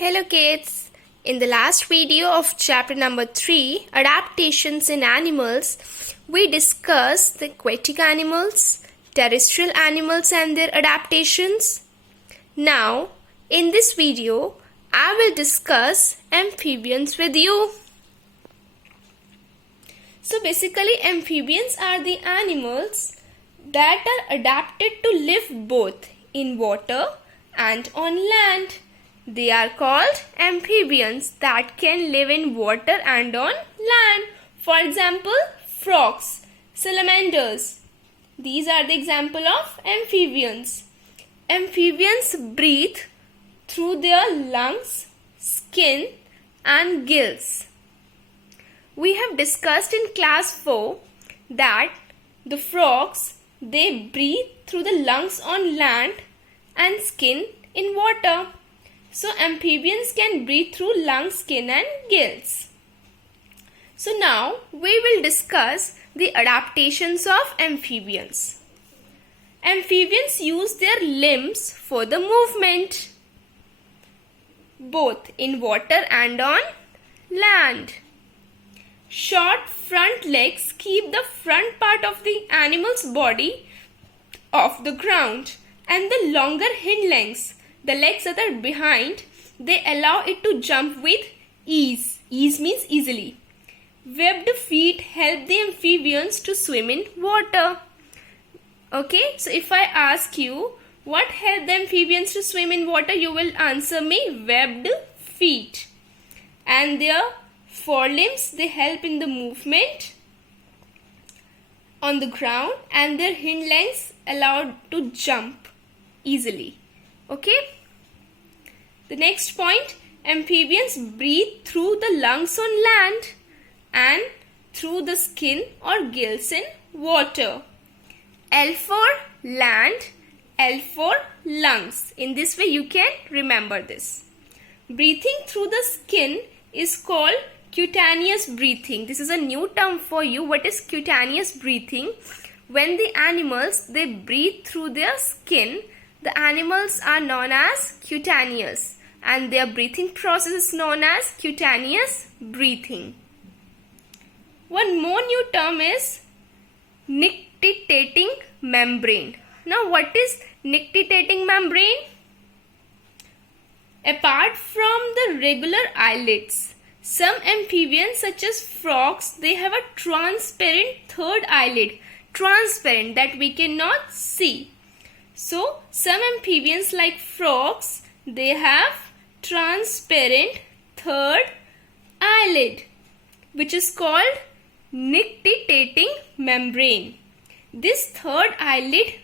Hello kids! In the last video of chapter number 3, Adaptations in Animals, we discussed the aquatic animals, terrestrial animals and their adaptations. Now, in this video, I will discuss amphibians with you. So basically, amphibians are the animals that are adapted to live both in water and on land. They are called amphibians that can live in water and on land. For example, frogs, salamanders. These are the example of amphibians. Amphibians breathe through their lungs, skin and gills. We have discussed in class 4 that the frogs, they breathe through the lungs on land and skin in water. So amphibians can breathe through lungs, skin and gills. So now we will discuss the adaptations of amphibians. Amphibians use their limbs for the movement, both in water and on land. Short front legs keep the front part of the animal's body off the ground, and the longer hind legs, the legs that are behind, they allow it to jump with ease. Ease means easily. Webbed feet help the amphibians to swim in water. Okay, so if I ask you what help the amphibians to swim in water, you will answer me webbed feet. And their forelimbs, they help in the movement on the ground, and their hind legs allow to jump easily. Okay. The next point, amphibians breathe through the lungs on land and through the skin or gills in water. L for land, L for lungs. In this way you can remember this. Breathing through the skin is called cutaneous breathing. This is a new term for you. What is cutaneous breathing? When the animals, they breathe through their skin, the animals are known as cutaneous, and their breathing process is known as cutaneous breathing. One more new term is nictitating membrane. Now what is nictitating membrane? Apart from the regular eyelids, some amphibians such as frogs, they have a transparent third eyelid, transparent, that we cannot see. So, some amphibians like frogs, they have transparent third eyelid, which is called nictitating membrane. This third eyelid,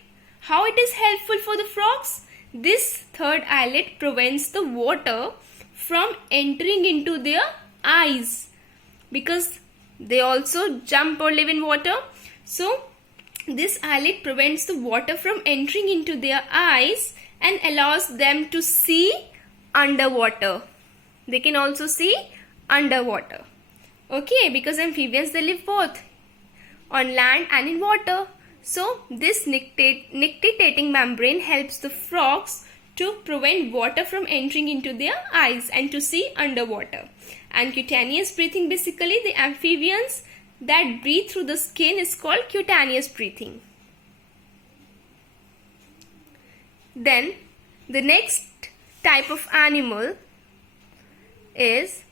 how it is helpful for the frogs? This third eyelid prevents the water from entering into their eyes, because they also jump or live in water. So, this eyelid prevents the water from entering into their eyes and allows them to see underwater. They can also see underwater. Okay, because amphibians, they live both on land and in water. So, this nictitating membrane helps the frogs to prevent water from entering into their eyes and to see underwater. And cutaneous breathing, basically the amphibians that breathe through the skin is called cutaneous breathing. Then the next type of animal is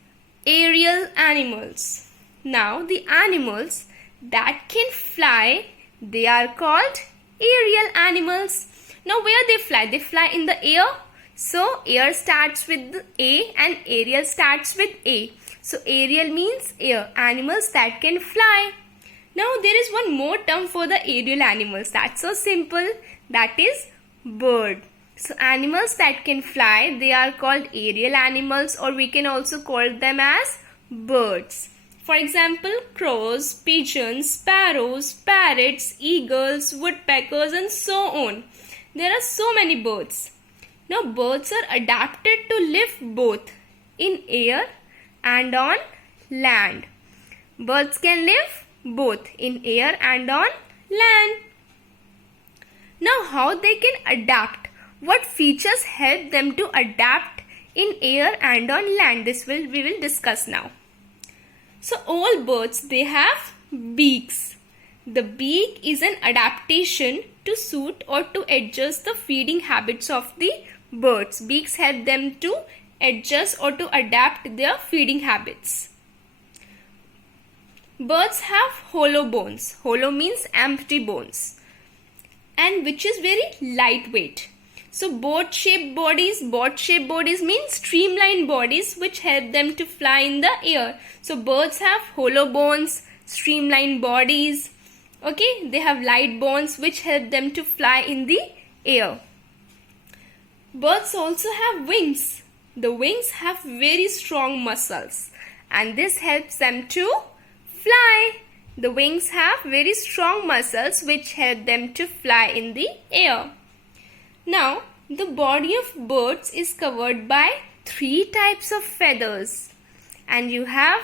aerial animals. Now the animals that can fly, they are called aerial animals. Now where they fly? They fly in the air. So air starts with A and aerial starts with A. So aerial means air, animals that can fly. Now there is one more term for the aerial animals. That's so simple. That is bird. So animals that can fly, they are called aerial animals, or we can also call them as birds. For example, crows, pigeons, sparrows, parrots, eagles, woodpeckers and so on. There are so many birds. Now birds are adapted to live both in air and on land. Birds can live both in air and on land. Now how they can adapt? What features help them to adapt in air and on land. We will discuss now. So all birds, they have beaks. The beak is an adaptation to suit or to adjust the feeding habits of the birds. Beaks help them to adjust or to adapt their feeding habits. Birds have hollow bones. Hollow means empty bones, and which is very lightweight. So boat-shaped bodies mean streamlined bodies which help them to fly in the air. So birds have hollow bones, streamlined bodies. Okay, they have light bones which help them to fly in the air. Birds also have wings. The wings have very strong muscles, and this helps them to fly. The wings have very strong muscles which help them to fly in the air. Now, the body of birds is covered by 3 types of feathers, and you have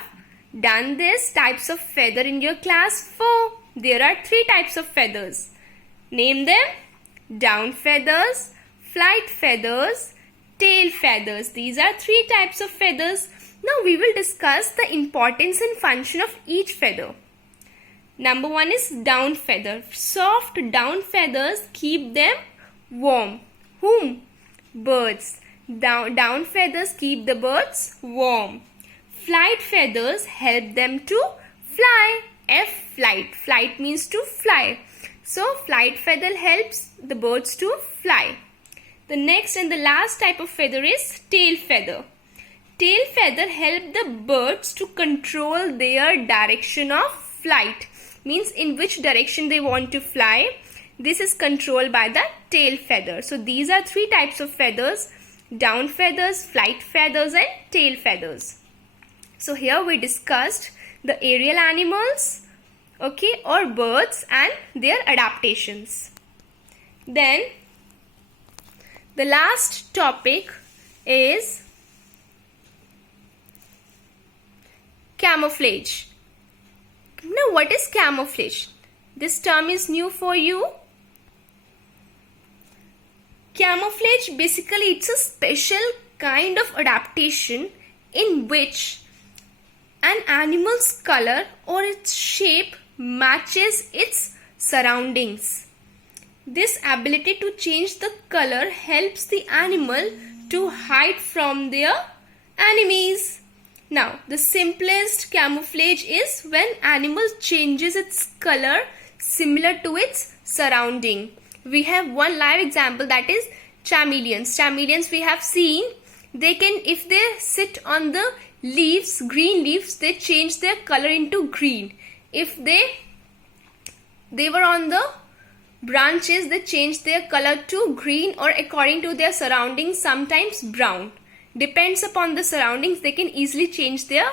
done this types of feather in your class 4. There are 3 types of feathers. Name them: down feathers, flight feathers, tail feathers. These are 3 types of feathers. Now we will discuss the importance and function of each feather. Number 1 is down feather. Soft down feathers keep them warm. Whom? Birds. Down feathers keep the birds warm. Flight feathers help them to fly. Flight. Flight means to fly. So flight feather helps the birds to fly. The next and the last type of feather is tail feather. Tail feather help the birds to control their direction of flight. Means in which direction they want to fly. This is controlled by the tail feather. So these are 3 types of feathers: down feathers, flight feathers, and tail feathers. So here we discussed the aerial animals, okay, or birds and their adaptations. Then the last topic is camouflage. Now, what is camouflage? This term is new for you. Camouflage, basically it's a special kind of adaptation in which an animal's color or its shape matches its surroundings. This ability to change the color helps the animal to hide from their enemies. Now, the simplest camouflage is when animal changes its color similar to its surrounding. We have one live example, that is chameleons. Chameleons we have seen, they can, if they sit on the leaves, green leaves, they change their color into green. If they were on the branches, they change their color to green, or according to their surroundings, sometimes brown. Depends upon the surroundings, they can easily change their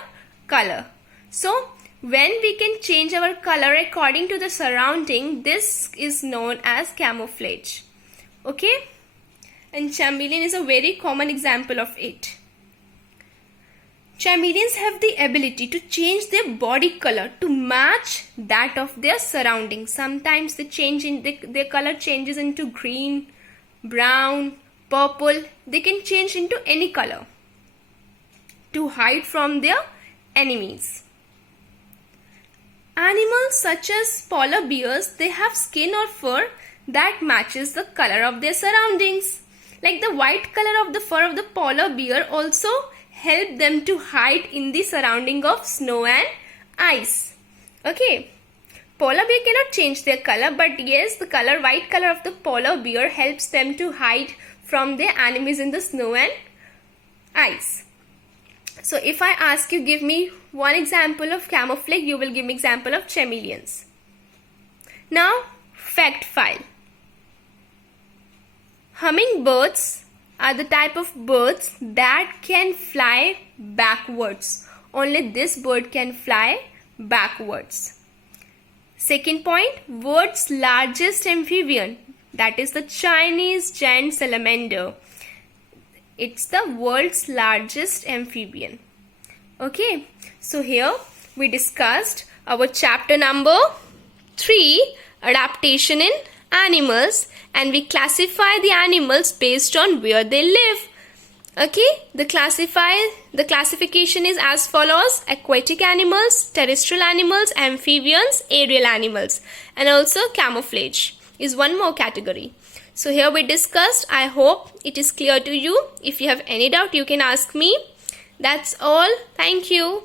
color. So when we can change our color according to the surrounding, this is known as camouflage. Okay, and chameleon is a very common example of it. Chameleons have the ability to change their body color to match that of their surroundings. Sometimes their color changes into green, brown, purple. They can change into any color to hide from their enemies. Animals such as polar bears, they have skin or fur that matches the color of their surroundings. Like the white color of the fur of the polar bear also help them to hide in the surrounding of snow and ice. Okay, polar bear cannot change their color, but yes, the white color of the polar bear helps them to hide from their enemies in the snow and ice. So if I ask you, give me one example of camouflage, you will give me example of chameleons. Now, fact file. Hummingbirds are the type of birds that can fly backwards. Only this bird can fly backwards. Second point, world's largest amphibian, that is the Chinese giant salamander. It's the world's largest amphibian. Okay, so here we discussed our chapter number 3, adaptation in animals, and we classify the animals based on where they live. Okay, the classification is as follows: aquatic animals, terrestrial animals, amphibians, aerial animals, and also camouflage is one more category. So here we discussed. I hope it is clear to you. If you have any doubt, you can ask me. That's all. Thank you.